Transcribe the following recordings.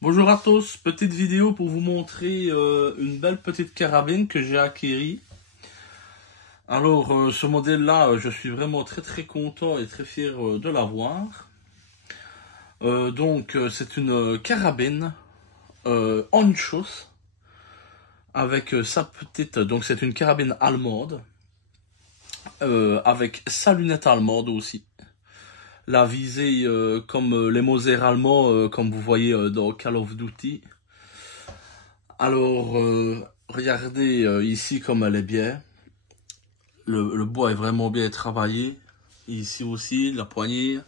Bonjour à tous, petite vidéo pour vous montrer une belle petite carabine que j'ai acquérie. Alors ce modèle-là, je suis vraiment très content et très fier de l'avoir. C'est une carabine Anschüsse avec sa petite, donc c'est une carabine allemande avec sa lunette allemande aussi. La visée comme les Mauser allemands, comme vous voyez dans Call of Duty. Alors, regardez ici comme elle est bien. Le bois est vraiment bien travaillé. Ici aussi, la poignée,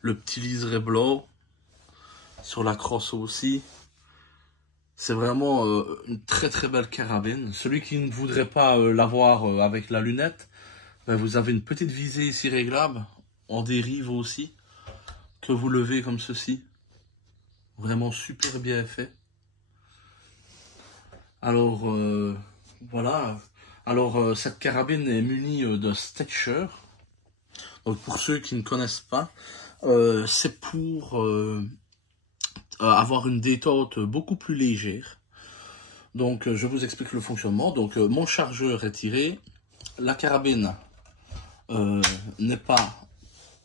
le petit liseré blanc. Sur la crosse aussi. C'est vraiment une très belle carabine. Celui qui ne voudrait pas l'avoir avec la lunette, ben vous avez une petite visée ici réglable, en dérive aussi, que vous levez comme ceci. Vraiment super bien fait. Alors, voilà. Alors, cette carabine est munie de Stecher. Donc, pour ceux qui ne connaissent pas, c'est pour avoir une détente beaucoup plus légère. Donc, je vous explique le fonctionnement. Donc, mon chargeur est tiré. La carabine n'est pas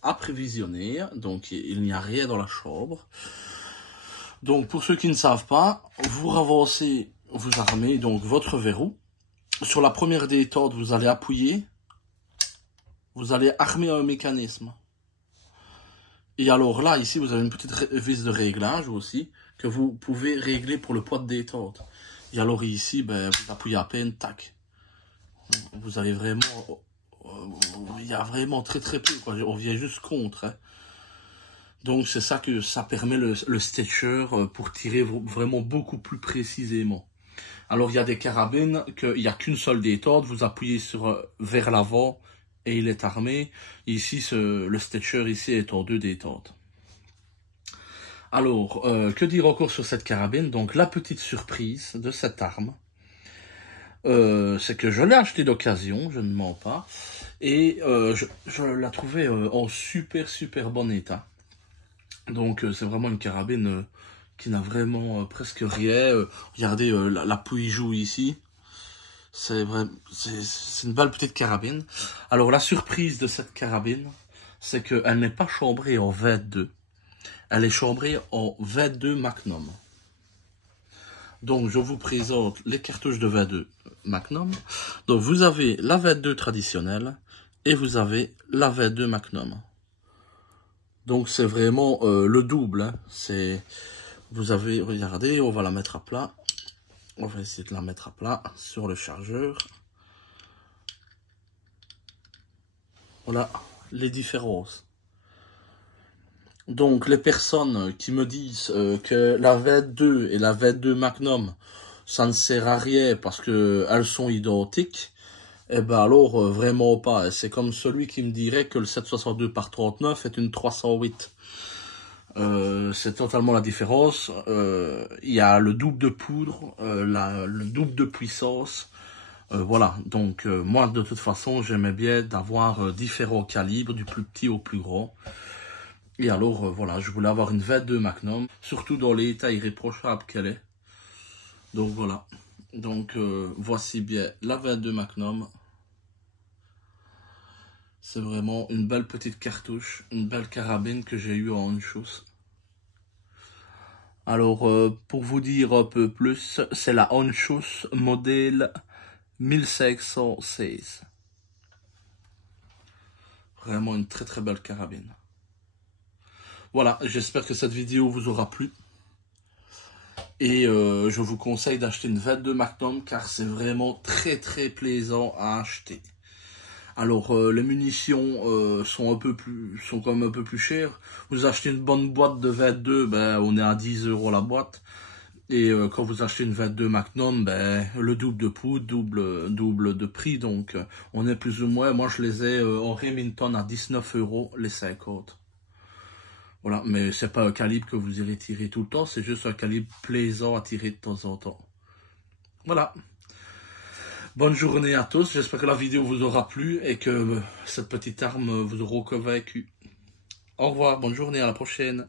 apprévisionnée. Donc, il n'y a rien dans la chambre. Donc, pour ceux qui ne savent pas, vous ravancez, vous armez donc votre verrou. Sur la première détente, vous allez appuyer. Vous allez armer un mécanisme. Et alors là, ici, vous avez une petite vis de réglage aussi, que vous pouvez régler pour le poids de détente. Et alors ici, ben, vous appuyez à peine, tac. Vous avez vraiment... il y a vraiment très peu, quoi. On vient juste contre. Hein. Donc c'est ça que ça permet le Stecher pour tirer vraiment beaucoup plus précisément. Alors il y a des carabines qu'il n'y a qu'une seule détente, vous appuyez sur vers l'avant et il est armé. Ici le Stecher ici est en 2 détentes. Alors que dire encore sur cette carabine? Donc la petite surprise de cette arme, c'est que je l'ai acheté d'occasion, je ne mens pas, et je la trouvais en super bon état. Donc c'est vraiment une carabine qui n'a vraiment presque rien. Regardez la pouille-joue ici. C'est une belle petite carabine. Alors la surprise de cette carabine, c'est qu'elle n'est pas chambrée en 22. Elle est chambrée en 22 Magnum. Donc je vous présente les cartouches de 22 Magnum. Donc vous avez la 22 traditionnelle et vous avez la 22 Magnum. Donc c'est vraiment le double. Hein. C'est, vous avez, regardez, on va la mettre à plat. On va essayer de la mettre à plat sur le chargeur. Voilà les différences. Donc les personnes qui me disent que la 22 et la 22 Magnum, ça ne sert à rien parce que elles sont identiques. Eh ben alors, vraiment pas. C'est comme celui qui me dirait que le 762 par 39 est une 308. C'est totalement la différence. Il y a le double de poudre, le double de puissance. Voilà, donc moi de toute façon j'aimais bien d'avoir différents calibres, du plus petit au plus grand. Et alors voilà, je voulais avoir une 22 Magnum, surtout dans l'état irréprochable qu'elle est. Donc voilà. Donc voici bien la 22 Magnum. C'est vraiment une belle petite cartouche, une belle carabine que j'ai eue en Anschüsse. Alors pour vous dire un peu plus, c'est la Anschüsse modèle 1516. Vraiment une très belle carabine. Voilà, j'espère que cette vidéo vous aura plu. Et je vous conseille d'acheter une 22 Magnum car c'est vraiment très plaisant à acheter. Alors les munitions sont quand même un peu plus chères. Vous achetez une bonne boîte de 22, ben on est à 10 € la boîte. Et quand vous achetez une 22 Magnum, ben le double de poudre, double de prix. Donc on est plus ou moins, moi je les ai en Remington à 19 € les 50. Voilà, mais c'est pas un calibre que vous irez tirer tout le temps, c'est juste un calibre plaisant à tirer de temps en temps. Voilà. Bonne journée à tous, j'espère que la vidéo vous aura plu et que cette petite arme vous aura convaincu. Au revoir, bonne journée, à la prochaine.